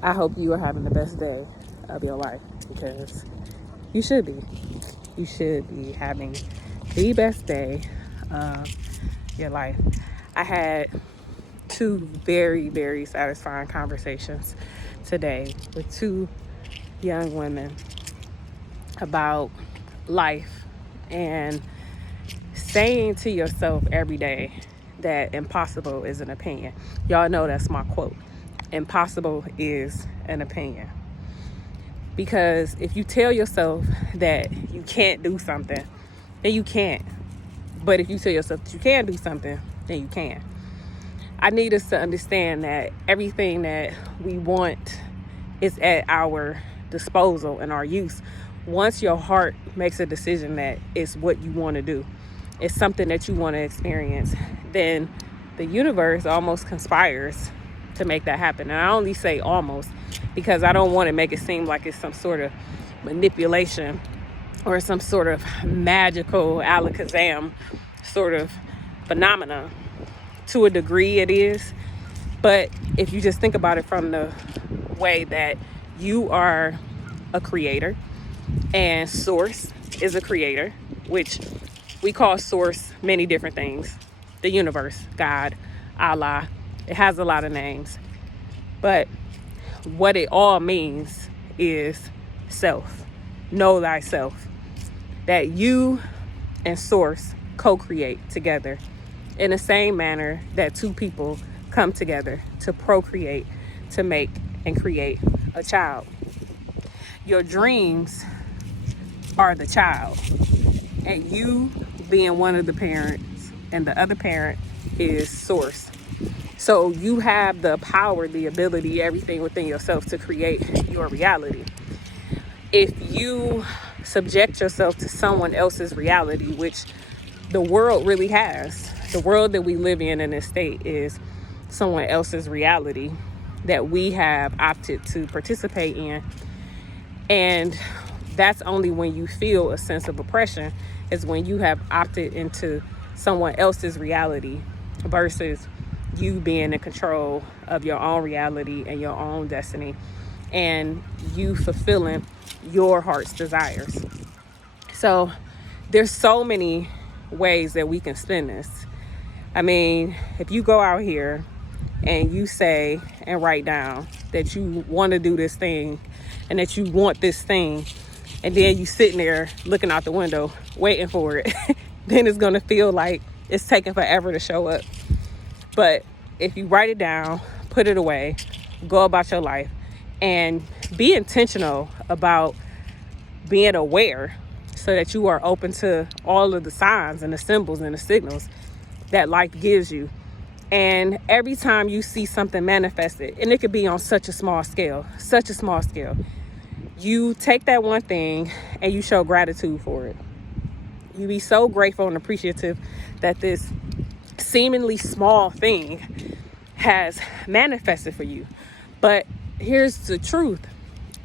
I hope you are having the best day of your life, because you should be. You should be having the best day of your life. I had two very, very satisfying conversations today with two young women about life and saying to yourself every day that impossible is an opinion. Y'all know that's my quote. Impossible is an opinion. Because if you tell yourself that you can't do something, then you can't. But if you tell yourself that you can do something, then you can. I need us to understand that everything that we want is at our disposal and our use. Once your heart makes a decision that it's what you want to do, it's something that you want to experience, then the universe almost conspires to make that happen. And I only say almost because I don't want to make it seem like it's some sort of manipulation or some sort of magical alakazam sort of phenomenon. To a degree it is, but if you just think about it from the way that you are a creator and source is a creator, which we call source many different things: the universe, God, Allah. It has a lot of names, but what it all means is self. Know thyself. That you and source co-create together in the same manner that two people come together to procreate, to make and create a child. Your dreams are the child, and you being one of the parents and the other parent is source. So you have the power, the ability, everything within yourself to create your reality. If you subject yourself to someone else's reality, which the world really has, the world that we live in this state is someone else's reality that we have opted to participate in. And that's only when you feel a sense of oppression, is when you have opted into someone else's reality versus you being in control of your own reality and your own destiny, and you fulfilling your heart's desires. So there's so many ways that we can spin this. I mean, if you go out here and you say and write down that you want to do this thing and that you want this thing, and then you sitting there looking out the window waiting for it, then it's going to feel like it's taking forever to show up. But if you write it down, put it away, go about your life, and be intentional about being aware so that you are open to all of the signs and the symbols and the signals that life gives you. And every time you see something manifested, and it could be on such a small scale, you take that one thing and you show gratitude for it. You be so grateful and appreciative that this seemingly small thing has manifested for you. But here's the truth.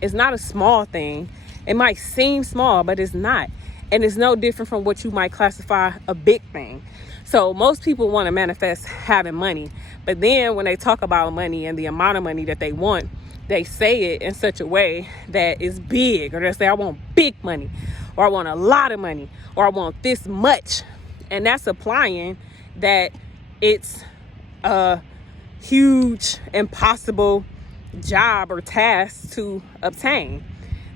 It's not a small thing. It might seem small, but it's not. And it's no different from what you might classify a big thing. So most people want to manifest having money, but then when they talk about money and the amount of money that they want, they say it in such a way that it's big, or they say, I want big money, or I want a lot of money, or I want this much. And that's implying that it's a huge, impossible job or task to obtain.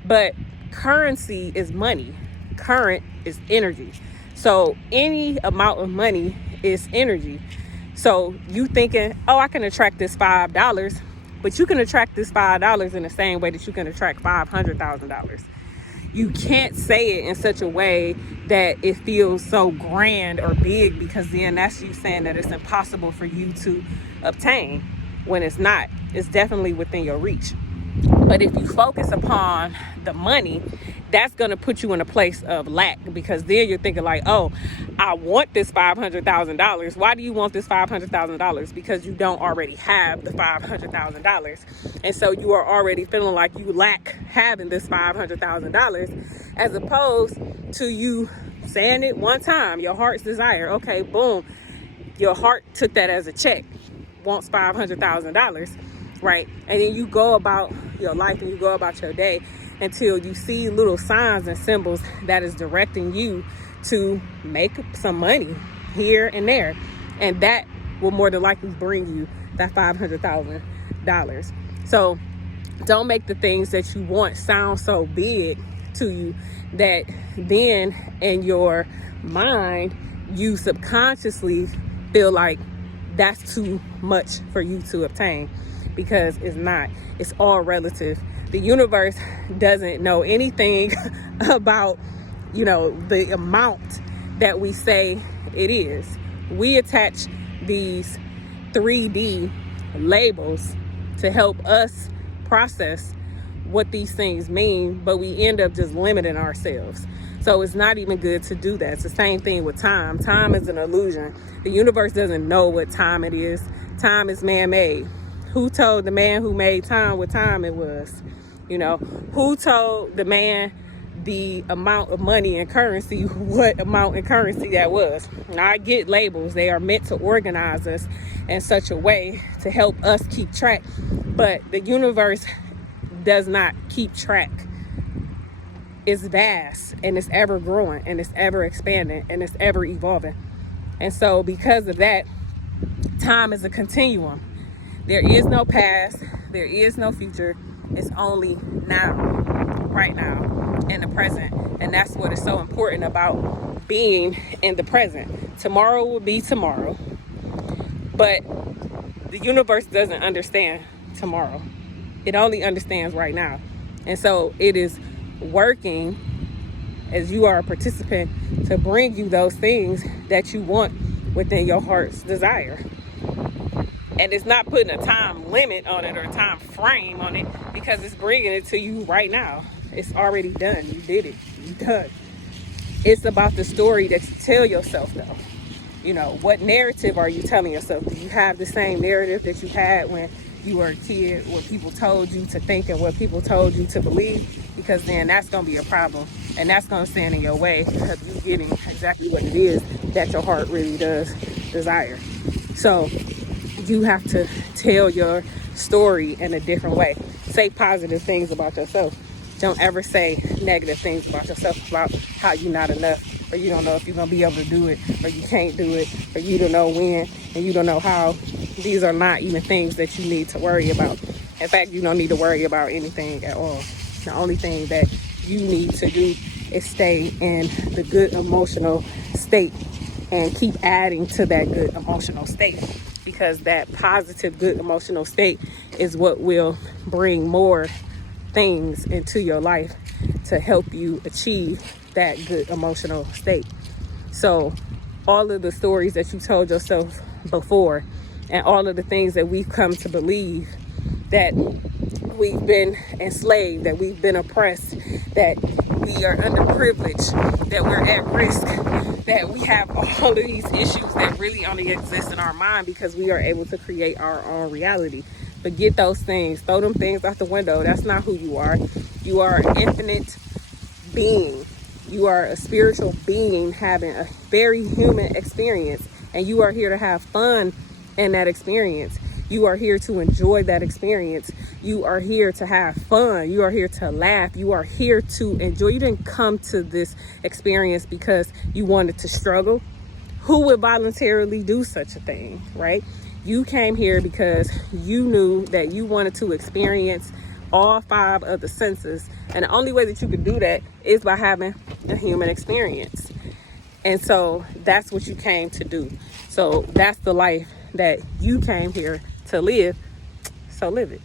But currency is money. Current is energy. So any amount of money is energy. So you thinking, oh, I can attract this $5, but you can attract this $5 in the same way that you can attract $500,000. You can't say it in such a way that it feels so grand or big, because then that's you saying that it's impossible for you to obtain, when it's not. It's definitely within your reach. But if you focus upon the money, that's going to put you in a place of lack, because then you're thinking like, oh, I want this $500,000. Why do you want this $500,000? Because you don't already have the $500,000. And so you are already feeling like you lack having this $500,000, as opposed to you saying it one time, your heart's desire. Okay, boom. Your heart took that as a check, wants $500,000. right? And then you go about your life and you go about your day until you see little signs and symbols that is directing you to make some money here and there. And that will more than likely bring you that $500,000. So don't make the things that you want sound so big to you that then in your mind, you subconsciously feel like that's too much for you to obtain, because it's not. It's all relative. The universe doesn't know anything about, the amount that we say it is. We attach these 3D labels to help us process what these things mean, but we end up just limiting ourselves. So it's not even good to do that. It's the same thing with time. Time is an illusion. The universe doesn't know what time it is. Time is man-made. Who told the man who made time what time it was? Who told the man the amount of money and currency what amount in currency that was? Now, I get labels. They are meant to organize us in such a way to help us keep track, but the universe does not keep track. It's vast, and it's ever growing, and it's ever expanding, and it's ever evolving. And so because of that, time is a continuum. There is no past, there is no future. It's only now, right now, in the present. And that's what is so important about being in the present. Tomorrow will be tomorrow, but the universe doesn't understand tomorrow. It only understands right now. And so it is working as you are a participant to bring you those things that you want within your heart's desire. And it's not putting a time limit on it or a time frame on it, because it's bringing it to you right now. It's already done. You did it. You're done. It's about the story that you tell yourself, though. What narrative are you telling yourself? Do you have the same narrative that you had when you were a kid, what people told you to think and what people told you to believe? Because then that's going to be a problem, and that's going to stand in your way of you getting exactly what it is that your heart really does desire. So you have to tell your story in a different way. Say positive things about yourself. Don't ever say negative things about yourself, about how you're not enough, or you don't know if you're going to be able to do it, or you can't do it, or you don't know when, and you don't know how. These are not even things that you need to worry about. In fact, you don't need to worry about anything at all. The only thing that you need to do is stay in the good emotional state and keep adding to that good emotional state, because that positive, good emotional state is what will bring more things into your life to help you achieve that good emotional state. So all of the stories that you told yourself before, and all of the things that we've come to believe, that we've been enslaved, that we've been oppressed, that we are underprivileged, that we're at risk, that we have all of these issues that really only exist in our mind because we are able to create our own reality. Forget those things. Throw them things out the window. That's not who you are. You are an infinite being. You are a spiritual being having a very human experience, and you are here to have fun in that experience. You are here to enjoy that experience. You are here to have fun. You are here to laugh. You are here to enjoy. You didn't come to this experience because you wanted to struggle. Who would voluntarily do such a thing, right? You came here because you knew that you wanted to experience all 5 of the senses. And the only way that you could do that is by having a human experience. And so that's what you came to do. So that's the life that you came here to live. So live it.